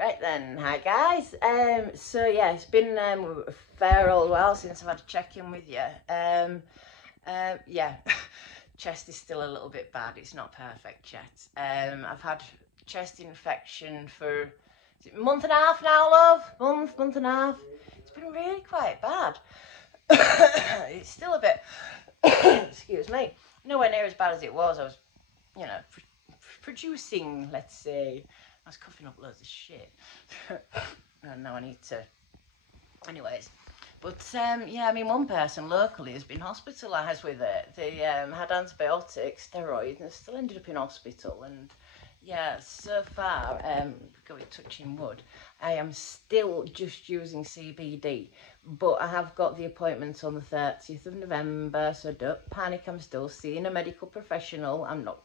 Right then, hi guys. So yeah, it's been a fair old while since I've had a check-in with you. Yeah, chest is still a little bit bad. It's not perfect yet. I've had chest infection for is it a month and a half now, love. Month and a half. It's been really quite bad. It's still a bit. Excuse me. Nowhere near as bad as it was. I was, you know, producing, let's say. I was coughing up loads of shit. And now I need to. Anyways. But yeah, I mean, one person locally has been hospitalised with it. They had antibiotics, steroids, and still ended up in hospital. And yeah, so far, going touching wood, I am still just using CBD. But I have got the appointment on the 30th of November, so don't panic. I'm still seeing a medical professional. I'm not.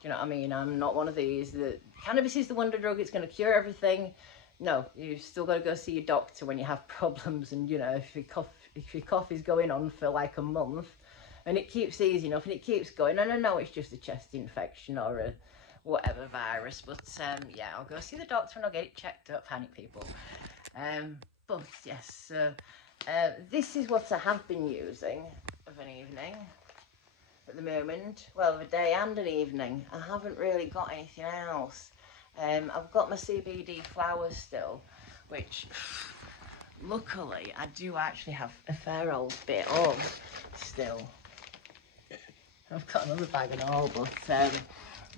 Do you know what I mean? I'm not one of these that cannabis is the wonder drug, it's going to cure everything. No, you've still got to go see your doctor when you have problems. And, you know, if your cough is going on for like a month and it keeps easing up and it keeps going, no, it's just a chest infection or a whatever virus. But, yeah, I'll go see the doctor and I'll get it checked up, panic people. But, yes, this is what I have been using of an evening. At the moment, well, a day and an evening. I haven't really got anything else. I've got my CBD flowers still, which luckily I do actually have a fair old bit of still. I've got another bag and all, but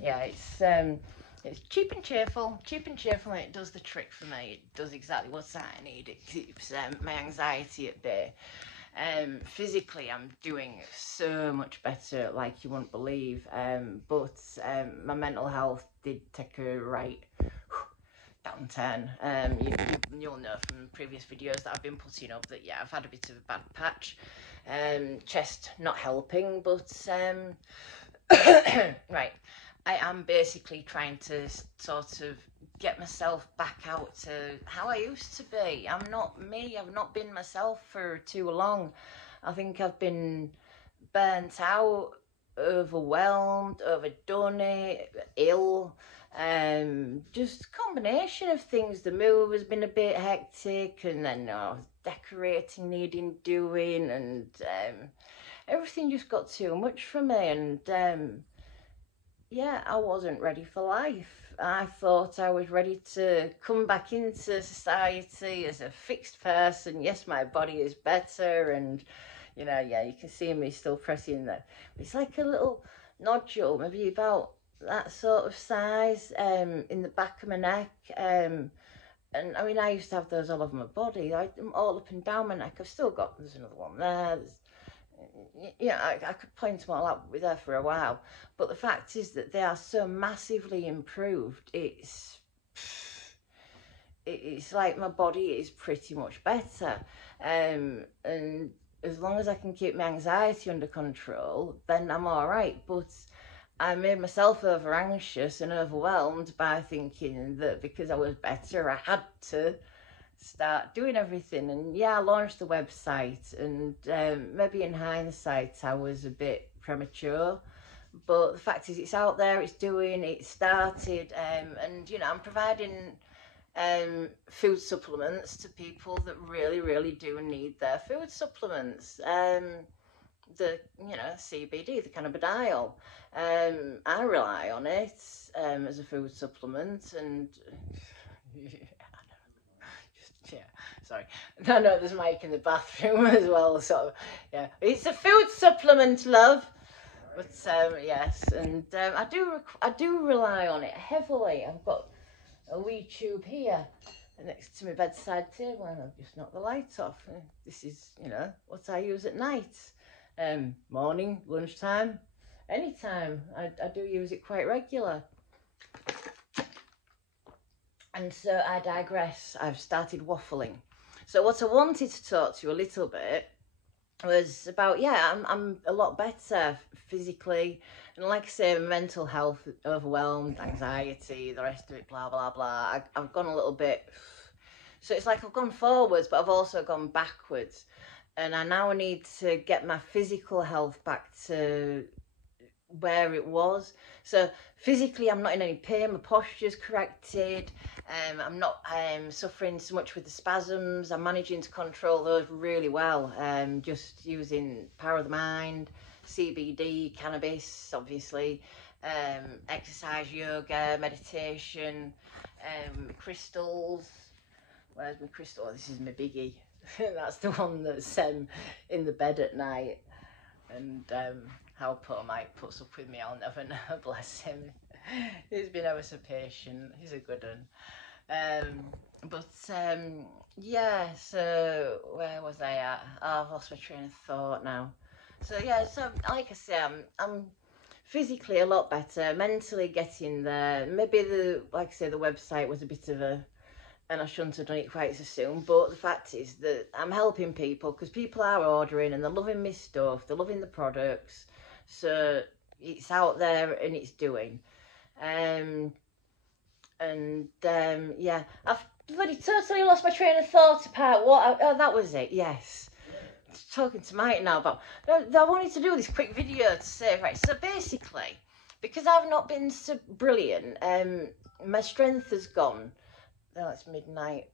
yeah, it's cheap and cheerful, and it does the trick for me. It does exactly what I need. It keeps my anxiety at bay. Physically I'm doing so much better, like you wouldn't believe, but my mental health did take a right downturn. You'll know from previous videos that I've been putting up that yeah, I've had a bit of a bad patch. Chest not helping, but right, I am basically trying to sort of get myself back out to how I used to be. I'm not me. I've not been myself for too long. I think I've been burnt out, overwhelmed, overdone it, ill. Just a combination of things. The move has been a bit hectic, and then decorating needing doing, and everything just got too much for me. And yeah, I wasn't ready for life. I thought I was ready to come back into society as a fixed person. Yes, my body is better, and you know, yeah, you can see me still pressing that. It's like a little nodule, maybe about that sort of size, in the back of my neck. And I mean, I used to have those all over my body, all up and down my neck. I've still got, there's another one there. Yeah, I could point them all out with her for a while, but the fact is that they are so massively improved. It's like my body is pretty much better, and as long as I can keep my anxiety under control, then I'm all right. But I made myself over anxious and overwhelmed by thinking that because I was better, I had to start doing everything. And yeah, I launched the website, and maybe in hindsight I was a bit premature, but the fact is it's out there, it started, and you know, I'm providing food supplements to people that really do need their food supplements. The CBD, the cannabidiol, I rely on it as a food supplement. And yeah, sorry. No, there's Mike in the bathroom as well. So, yeah, it's a food supplement, love. But yes, and I do rely on it heavily. I've got a wee tube here next to my bedside table, and I've just knocked the lights off. This is, you know, what I use at night, morning, lunchtime, anytime. I do use it quite regular. And so I digress. I've started waffling. So what I wanted to talk to you a little bit was about, yeah, I'm a lot better physically, and like I say, mental health, overwhelmed, anxiety, the rest of it, blah blah blah. I've gone a little bit, so it's like I've gone forwards, but I've also gone backwards, and I now need to get my physical health back to where it was. So physically I'm not in any pain, my posture's corrected, I'm not suffering so much with the spasms. I'm managing to control those really well, just using power of the mind, CBD, cannabis obviously, exercise, yoga, meditation, crystals. Where's my crystal? Oh, this is my biggie. That's the one that's in the bed at night. And how poor Mike puts up with me, I'll never know, bless him. He's been ever so patient, he's a good one. Yeah, so where was I at? Oh, I've lost my train of thought now. So yeah, so like I say, I'm physically a lot better, mentally getting there. Maybe like I say, the website was a bit of and I shouldn't have done it quite so soon, but the fact is that I'm helping people, because people are ordering and they're loving my stuff, they're loving the products, so it's out there and it's doing. Yeah, I've bloody totally lost my train of thought apart what, oh, that was it, yes. Talking to Mike now about, I wanted to do this quick video to say, right, so basically, because I've not been so brilliant, my strength has gone. Now it's midnight.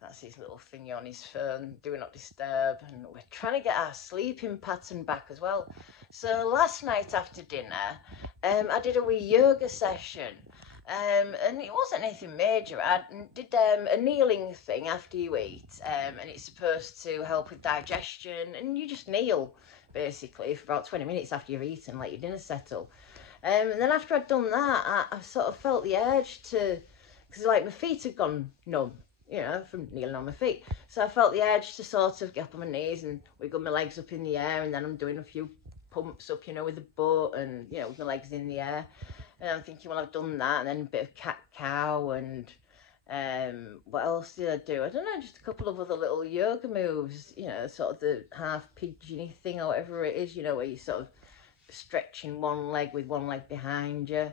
That's his little thingy on his phone, do not disturb, and we're trying to get our sleeping pattern back as well. So last night after dinner, I did a wee yoga session, and it wasn't anything major. I did a kneeling thing after you eat, and it's supposed to help with digestion, and you just kneel basically for about 20 minutes after you've eaten, let your dinner settle. And then after I'd done that, I sort of felt the urge to, because like my feet had gone numb, you know, from kneeling on my feet. So I felt the urge to sort of get up on my knees and wiggle my legs up in the air, and then I'm doing a few pumps up, you know, with the butt and, you know, with my legs in the air. And I'm thinking, well, I've done that, and then a bit of cat-cow, and what else did I do? I don't know, just a couple of other little yoga moves, you know, sort of the half pigeony thing or whatever it is, you know, where you sort of stretching one leg with one leg behind you.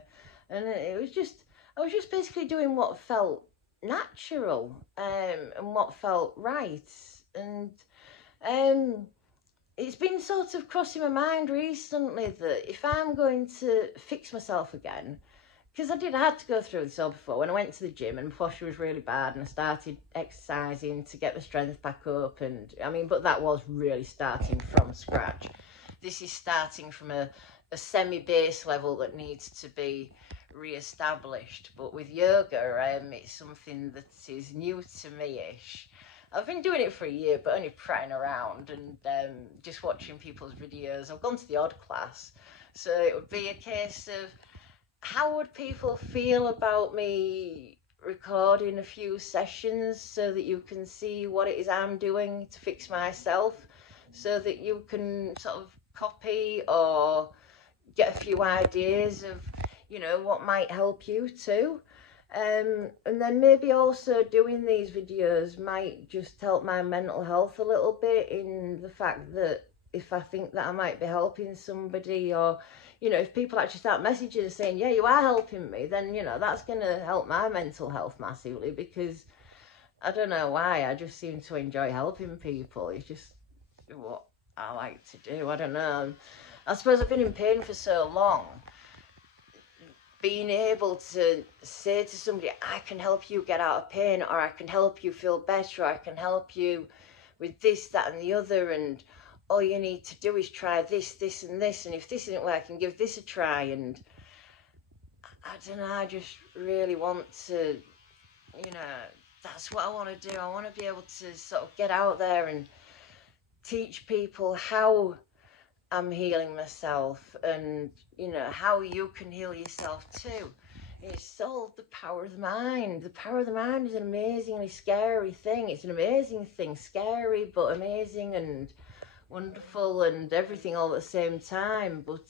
And it was just, I was just basically doing what felt natural, and what felt right. And it's been sort of crossing my mind recently that if I'm going to fix myself again, because I had to go through this all before, when I went to the gym and my posture was really bad and I started exercising to get my strength back up, and I mean, but that was really starting from scratch. This is starting from a semi-base level that needs to be re-established. But with yoga, it's something that is new to me-ish. I've been doing it for a year, but only prying around and just watching people's videos. I've gone to the odd class, so it would be a case of how would people feel about me recording a few sessions so that you can see what it is I'm doing to fix myself, so that you can sort of copy or get a few ideas of, you know, what might help you too. And then maybe also doing these videos might just help my mental health a little bit, in the fact that if I think that I might be helping somebody, or, you know, if people actually start messaging and saying, yeah, you are helping me, then, you know, that's going to help my mental health massively, because I don't know why, I just seem to enjoy helping people. It's just what I like to do. I don't know. I suppose I've been in pain for so long. Being able to say to somebody, I can help you get out of pain, or I can help you feel better, or I can help you with this, that and the other, and all you need to do is try this, this and this, and if this isn't working, give this a try. And I don't know, I just really want to, you know, that's what I want to do. I want to be able to sort of get out there and teach people how I'm healing myself, and, you know, how you can heal yourself too. It's all the power of the mind. The power of the mind is an amazingly scary thing. It's an amazing thing, scary but amazing and wonderful and everything all at the same time. But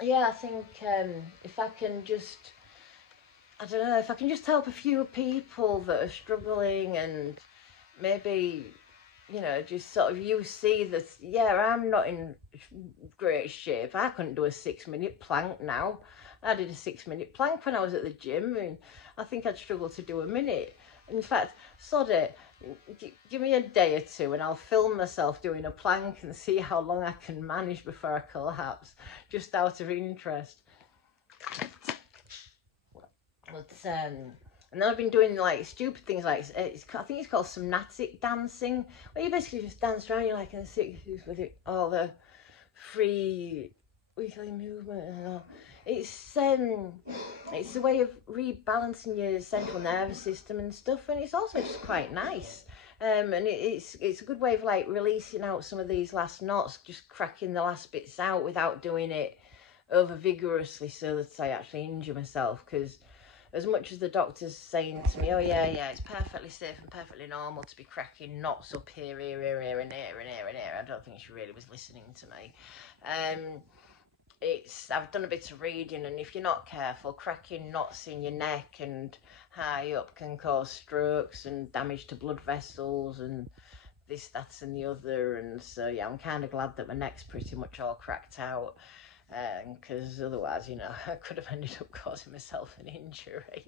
yeah, I think if I can just, I don't know, if I can just help a few people that are struggling, and maybe, you know, just sort of you see that, yeah, I'm not in great shape. I couldn't do a 6-minute plank now. I did a 6-minute plank when I was at the gym, and I think I'd struggle to do a minute. In fact, sod it, give me a day or two and I'll film myself doing a plank and see how long I can manage before I collapse, just out of interest. But and then I've been doing like stupid things like I think it's called somatic dancing, where you basically just dance around, you like in the 60s with it, all the free weekly movement and all. It's a way of rebalancing your central nervous system and stuff, and it's also just quite nice. And it's a good way of like releasing out some of these last knots, just cracking the last bits out without doing it over vigorously so that I actually injure myself. Because as much as the doctor's saying to me, oh yeah, it's perfectly safe and perfectly normal to be cracking knots up here, and here, I don't think she really was listening to me. I've done a bit of reading, and if you're not careful, cracking knots in your neck and high up can cause strokes and damage to blood vessels and this, that and the other. And so yeah, I'm kind of glad that my neck's pretty much all cracked out, because otherwise, you know, I could have ended up causing myself an injury.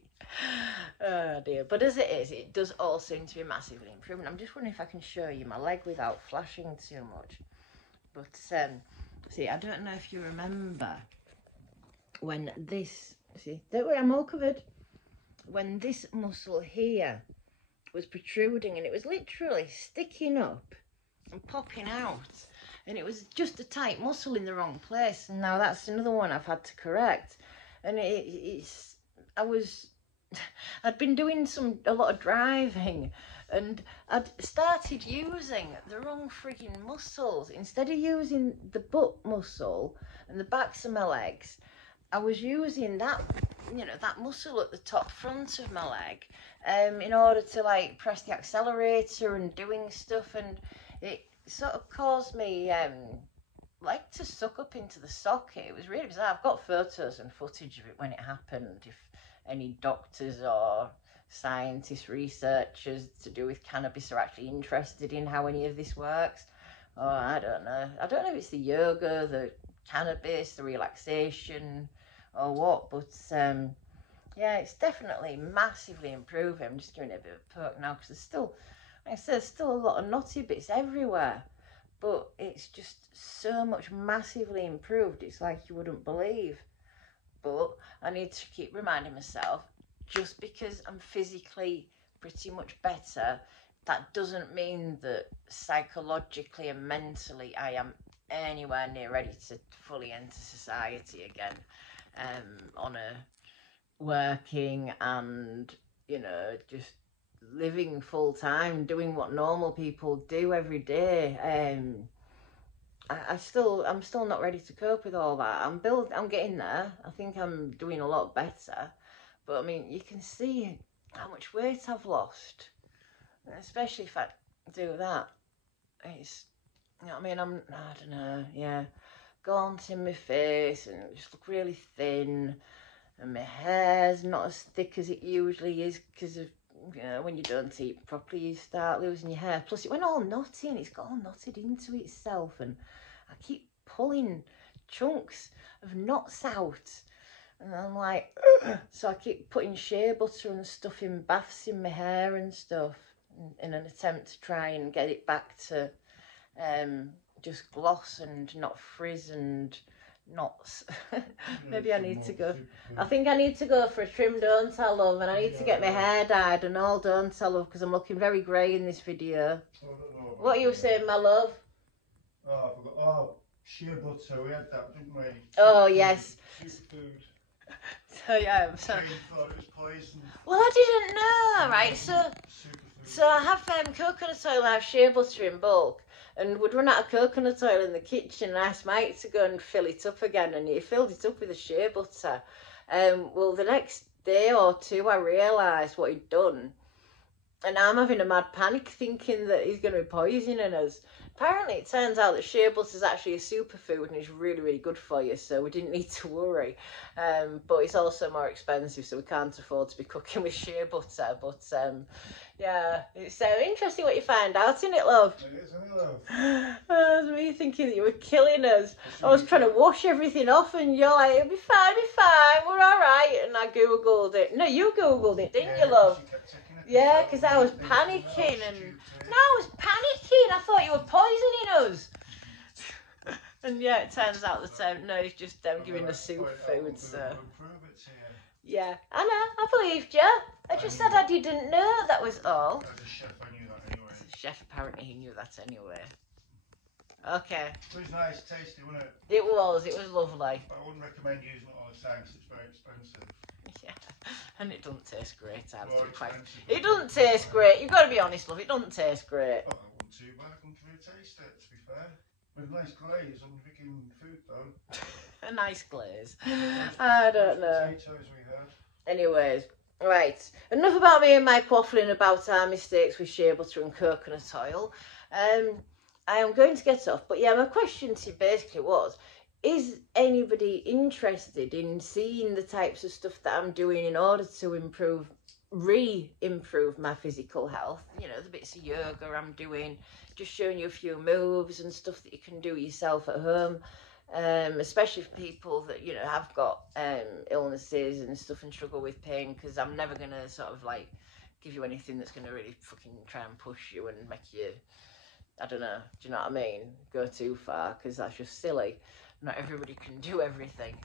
Oh dear. But as it is, it does all seem to be massively improving. I'm just wondering if I can show you my leg without flashing too much. But see, I don't know if you remember when this, see, don't worry, I'm all covered. When this muscle here was protruding and it was literally sticking up and popping out, and it was just a tight muscle in the wrong place, and now that's another one I've had to correct. And I'd been doing a lot of driving, and I'd started using the wrong frigging muscles. Instead of using the butt muscle and the backs of my legs, I was using that, you know, that muscle at the top front of my leg, in order to like press the accelerator and doing stuff, and it sort of caused me like to suck up into the socket. It was really bizarre. I've got photos and footage of it when it happened, if any doctors or scientists, researchers to do with cannabis are actually interested in how any of this works. Oh, I don't know if it's the yoga, the cannabis, the relaxation or what, but yeah, it's definitely massively improving. I'm just giving it a bit of a poke now because there's still, like I said, there's still a lot of knotty bits everywhere, but it's just so much massively improved, it's like you wouldn't believe. But I need to keep reminding myself, just because I'm physically pretty much better, that doesn't mean that psychologically and mentally I am anywhere near ready to fully enter society again, on a working and, you know, just living full time, doing what normal people do every day. I'm still not ready to cope with all that. I'm getting there. I think I'm doing a lot better. But I mean, you can see how much weight I've lost, especially if I do that. It's, you know what I mean, I don't know, yeah, gaunt in my face and just look really thin, and my hair's not as thick as it usually is because of, you know, when you don't eat properly you start losing your hair. Plus it went all knotty and it's got all knotted into itself, and I keep pulling chunks of knots out, and I'm like, ugh. So I keep putting shea butter and stuff in baths in my hair and stuff in an attempt to try and get it back to just gloss and not frizz and knots. Maybe I need to go. I think I need to go for a trim, don't I, love? And I need to get my hair dyed and all, don't I, love? Because I'm looking very grey in this video. What are you saying, my love? Oh, I forgot. Oh, shea butter. We had that, didn't we? Oh, yes. Superfood. So yeah, so you thought it was poison. Well, I didn't know, right? So I have coconut oil and I have shea butter in bulk, and would run out of coconut oil in the kitchen, and I asked Mike to go and fill it up again, and he filled it up with the shea butter. Well, the next day or two I realised what he'd done, and I'm having a mad panic thinking that he's going to be poisoning us. Apparently it turns out that shea butter is actually a superfood and is really, really good for you, so we didn't need to worry. But it's also more expensive, so we can't afford to be cooking with shea butter. But yeah, it's interesting what you find out, isn't it, love? It is, isn't it, love? Oh, it was me thinking that you were killing us. I was trying to wash everything off, and you're like, it'll be fine, we're all right. And I Googled it. No, you Googled it, didn't you, love? She kept taking her Yeah, because I was panicking and... No, I was panicking. I thought you were poisoning us. And yeah, it turns out that no, it's just giving us superfood, so... Yeah, I know, I believed you. I just said I didn't know, that was all. As a chef, I knew that anyway. As a chef, apparently he knew that anyway. Okay. It was nice, tasty, wasn't it? It was lovely. But I wouldn't recommend using it all the time because it's very expensive. Yeah, and it doesn't taste great either. More Quite... expensive. It doesn't taste great, you've got to be honest, love, it doesn't taste great. Oh, that wasn't too bad, I couldn't really taste it, to be fair. With nice glaze on freaking food though. A nice glaze. I don't know. Potatoes we had. Anyways, right. Enough about me and my quaffling about our mistakes with shea butter and coconut oil. I am going to get off, but yeah, my question to you basically was, is anybody interested in seeing the types of stuff that I'm doing in order to re-improve my physical health? You know, the bits of yoga I'm doing, just showing you a few moves and stuff that you can do yourself at home. Especially for people that, you know, have got illnesses and stuff and struggle with pain, because I'm never going to sort of like give you anything that's going to really fucking try and push you and make you, I don't know, do you know what I mean, go too far, because that's just silly. Not everybody can do everything.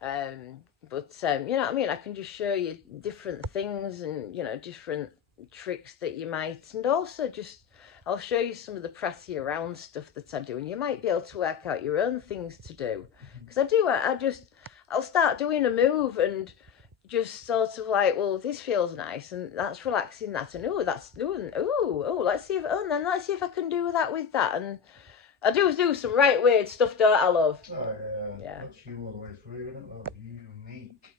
But you know what I mean, I can just show you different things and, you know, different tricks that you might, and also just I'll show you some of the pressy around stuff that I do, and you might be able to work out your own things to do. Because I'll start doing a move and just sort of like, well, this feels nice, and that's relaxing that, and let's see if I can do that with that. And I do some right weird stuff, don't I, love? Oh, yeah. Yeah. That's you all the way through, isn't it, love? Unique.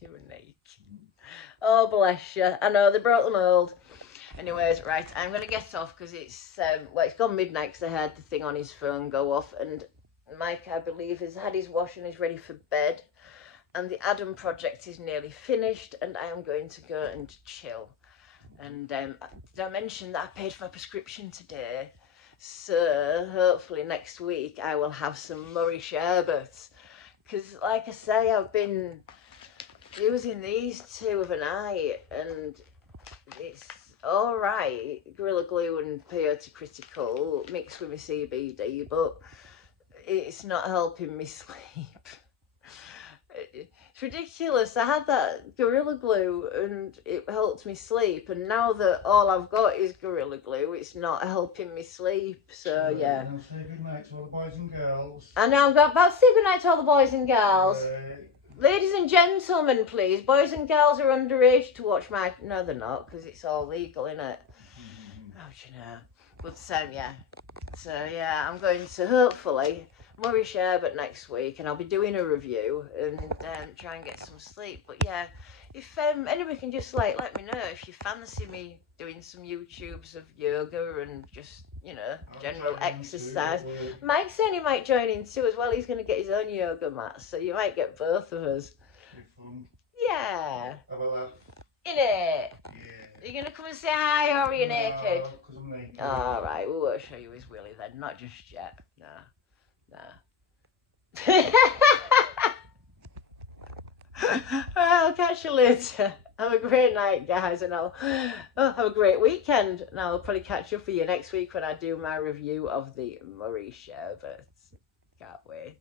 Unique. Oh, bless you. I know, they broke the mould. Anyways, right, I'm going to get off because it's gone midnight because I heard the thing on his phone go off, and Mike, I believe, has had his wash and is ready for bed, and the Adam project is nearly finished, and I am going to go and chill. And did I mention that I paid for my prescription today? So hopefully next week I will have some Murray sherbet, because like I say, I've been using these two overnight, and it's all right, Gorilla Glue and Peyote Critical mixed with my CBD, but it's not helping me sleep. It's ridiculous. I had that Gorilla Glue and it helped me sleep, and now that all I've got is Gorilla Glue, it's not helping me sleep. So yeah. I'll say good night to all the boys and girls. And now I'm about to say good night to all the boys and girls. Ladies and gentlemen, please. Boys and girls are underage to watch my... No, they're not, because it's all legal, innit? Oh, do you know? But, yeah. So, yeah, I'm going to, hopefully, Murray sherbet next week, and I'll be doing a review and try and get some sleep. But, yeah, if anybody can just, like, let me know if you fancy me doing some YouTubes of yoga and just... you know, general exercise. Mike's saying he might join in too as well. He's going to get his own yoga mat, so you might get both of us. Be fun. Yeah. Have a laugh. Innit? Yeah. Are you going to come and say hi, or are you naked? No, 'cause I'm naked. Alright, we won't show you his willy then. Not just yet. Nah. I'll catch you later. Have a great night, guys, and have a great weekend. And I'll probably catch up with you next week when I do my review of the Murray sherbet. Can't wait.